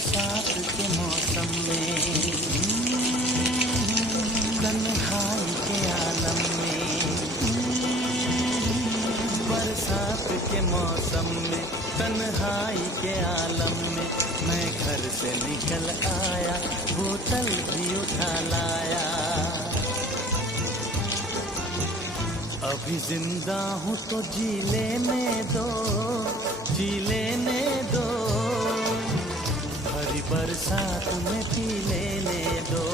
बरसात के मौसम में, तन्हाई के आलम में, बरसात के मौसम में, तन्हाई के आलम में, मैं घर से निकल आया, बोतल भी उठा लाया। अभी जिंदा हूँ तो जी लेने दो, जी लेने दो, भरी बरसात में पी लेने दो।